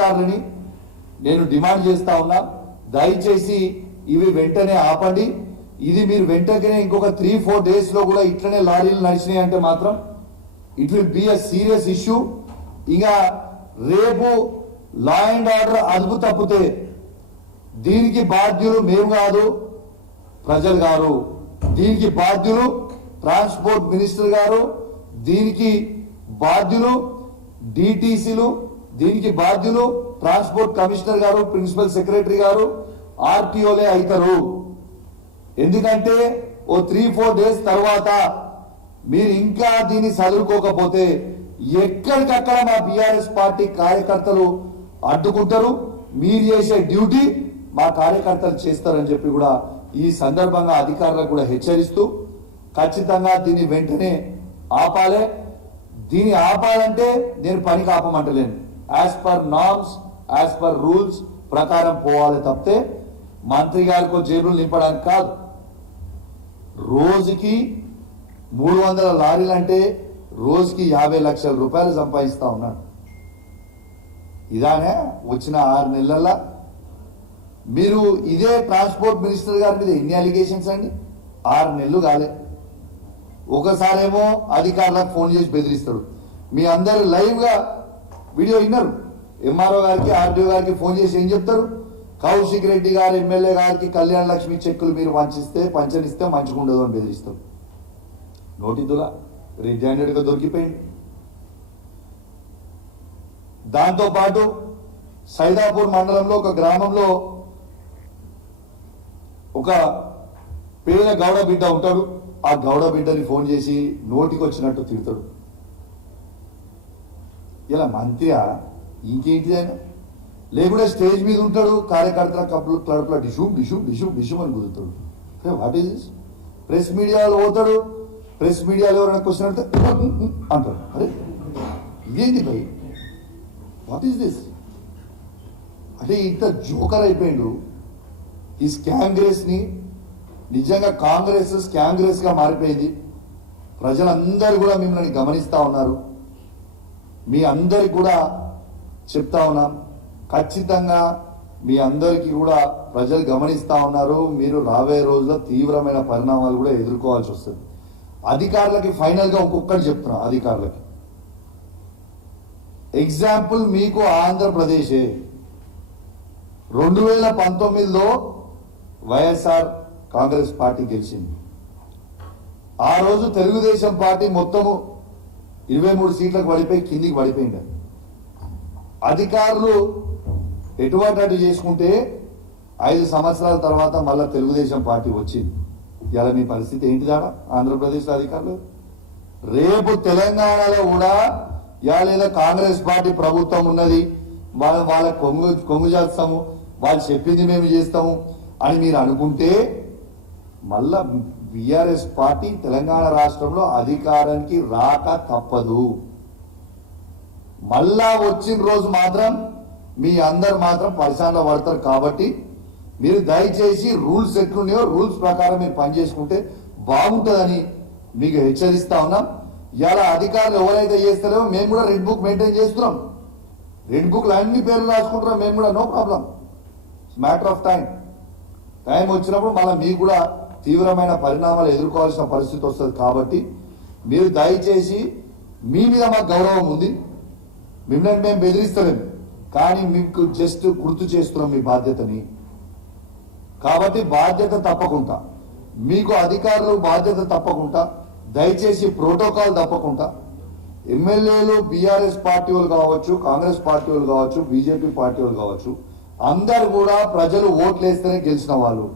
అధికారులని నేను డిమాండ్ చేస్తా ఉన్నా, దయచేసి ఇవి వెంటనే ఆపండి. ఇది మీరు వెంటనే ఇంకొక 3-4 days లో కూడా ఇట్లనే లారీలు నడిచినాయి అంటే మాత్రం it will be a serious issue. ఇక రేపు లా అండ్ ఆర్డర్ అదుపు తప్పితే దీనికి బాధ్యులు మేము కాదు, ప్రజలు గారు. దీనికి బాధ్యులు ట్రాన్స్పోర్ట్ మినిస్టర్ గారు, దీనికి బాధ్యులు డిటిసిలు, దీనికి బాధ్యులు ట్రాన్స్పోర్ట్ కమిషనర్ గారు, ప్రిన్సిపల్ సెక్రటరీ గారు, ఆర్టీఓలే అవుతారు. ఎందుకంటే ఓ 3-4 days తర్వాత మీరు ఇంకా దీన్ని చదువుకోకపోతే ఎక్కడికక్కడ మా బీఆర్ఎస్ పార్టీ కార్యకర్తలు అడ్డుకుంటారు. మీరు చేసే డ్యూటీ మా కార్యకర్తలు చేస్తారని చెప్పి కూడా ఈ సందర్భంగా అధికారులకు కూడా హెచ్చరిస్తూ ఖచ్చితంగా దీన్ని వెంటనే ఆపాలే. దీన్ని ఆపాలంటే నేను పనికి ఆపమంటలేను. As per norms, as per rules ప్రకారం పోవాలి తప్పితే మంత్రి గారికి జేబులు నింపడానికి కాదు. రోజుకి 300 లారీలు అంటే రోజుకి 50 లక్షల రూపాయలు సంపాదిస్తా ఉన్నాడు. ఇదానే వచ్చిన 6 నెలల్లో మీరు ఇదే ట్రాన్స్పోర్ట్ మినిస్టర్ గారి మీద ఎన్ని అలిగేషన్స్ అండి? 6 నెలలు కాలే. ఒకసారేమో అధికారులకు ఫోన్ చేసి బెదిరిస్తాడు. మీ అందరు లైవ్ గా వీడియో విన్నారు. ఎంఆర్ఓ గారికి, ఆర్డీఓ గారికి ఫోన్ చేసి ఏం చెప్తారు? కౌశిక్ రెడ్డి గారు ఎమ్మెల్యే గారికి కళ్యాణ లక్ష్మి చెక్కులు మీరు పంచనిస్తే మంచిగుండదు అని బెదిరిస్తాం. నోటితులా రెడ్ హ్యాండెడ్ గా దొరికిపోయింది. దాంతోపాటు సైదాపూర్ మండలంలో ఒక గ్రామంలో ఒక పేద గౌడ బిడ్డ ఉంటాడు. ఆ గౌడ బిడ్డని ఫోన్ చేసి నోటికి వచ్చినట్టు తిడతాడు. ఇలా మంత్రియా ఇంకేంటిదైనా? లేకుంటే స్టేజ్ మీద ఉంటాడు, కార్యకర్తల కడుపులో డిషూమ్ డిషూమ్ డిషూమ్ డిషూమ్ అని కుదురుతాడు. What is this? ప్రెస్ మీడియాలో పోతాడు. ప్రెస్ మీడియాలో ఎవరైనా క్వశ్చన్ అడితే అంటాడు. అరే ఇదేంటి భయ్? What is this? అంటే ఇంత జోకర్ అయిపోయిండు. ఈ స్కాంగ్రెస్ ని నిజంగా కాంగ్రెస్ స్కాంగ్రెస్ గా మారిపోయింది. ప్రజలందరూ కూడా మిమ్మల్ని గమనిస్తా ఉన్నారు. మీ అందరికి కూడా చెప్తా ఉన్నాం, ఖచ్చితంగా మీ అందరికీ కూడా ప్రజలు గమనిస్తా ఉన్నారు. మీరు రాబోయే రోజుల్లో తీవ్రమైన పరిణామాలు కూడా ఎదుర్కోవాల్సి వస్తుంది. అధికారులకి ఫైనల్ గా ఒక్కొక్కటి చెప్తున్నా. అధికారులకి ఎగ్జాంపుల్ మీకు ఆంధ్రప్రదేశే 2019లో వైఎస్ఆర్ కాంగ్రెస్ పార్టీ గెలిచింది. ఆ రోజు తెలుగుదేశం పార్టీ మొత్తము 23 సీట్లకు పడిపోయి కిందికి పడిపోయింది. అధికారులు ఎటువంటి అటు చేసుకుంటే 5 సంవత్సరాల తర్వాత మళ్ళా తెలుగుదేశం పార్టీ వచ్చింది. ఇలా మీ పరిస్థితి ఏంటిదాడా ఆంధ్రప్రదేశ్ అధికారులు? రేపు తెలంగాణలో కూడా లేదా కాంగ్రెస్ పార్టీ ప్రభుత్వం ఉన్నది, వాళ్ళ కొంగు చేస్తాము, వాళ్ళు చెప్పింది మేము చేస్తాము అని మీరు అనుకుంటే మళ్ళా బీఆర్ఎస్ పార్టీ తెలంగాణ రాష్ట్రంలో అధికారానికి రాక తప్పదు. మళ్ళా వచ్చిన రోజు మాత్రం మీ అందరు మాత్రం పరిశానలో పడతారు. కాబట్టి మీరు దయచేసి రూల్స్ ఎట్లున్నాయో రూల్స్ ప్రకారం మీరు పనిచేసుకుంటే బాగుంటుందని మీకు హెచ్చరిస్తా ఉన్నాం. ఇలా అధికారులు ఎవరైతే చేస్తారో మేము కూడా రెడ్ బుక్ మెయింటైన్ చేస్తున్నాం. రెడ్ బుక్లు అన్ని పేర్లు రాసుకుంటున్నాం మేము కూడా, no problem. Matter of time వచ్చినప్పుడు మళ్ళీ మీకు కూడా తీవ్రమైన పరిణామాలు ఎదుర్కోవాల్సిన పరిస్థితి వస్తుంది. కాబట్టి మీరు దయచేసి, మీ మీద మాకు గౌరవం ఉంది, మిమ్మల్ని మేము బెదిరిస్తలేము, కానీ మీకు జస్ట్ గుర్తు చేస్తున్నాం మీ బాధ్యతని. కాబట్టి బాధ్యత తప్పకుండా మీకు అధికారులు బాధ్యత తప్పకుండా దయచేసి ప్రోటోకాల్ తప్పకుండా ఎమ్మెల్యేలు బీఆర్ఎస్ పార్టీ వాళ్ళు కావచ్చు, కాంగ్రెస్ పార్టీ వాళ్ళు కావచ్చు, బీజేపీ పార్టీ వాళ్ళు కావచ్చు, అందరు కూడా ప్రజలు ఓట్లు వేస్తేనే గెలిచిన వాళ్ళు.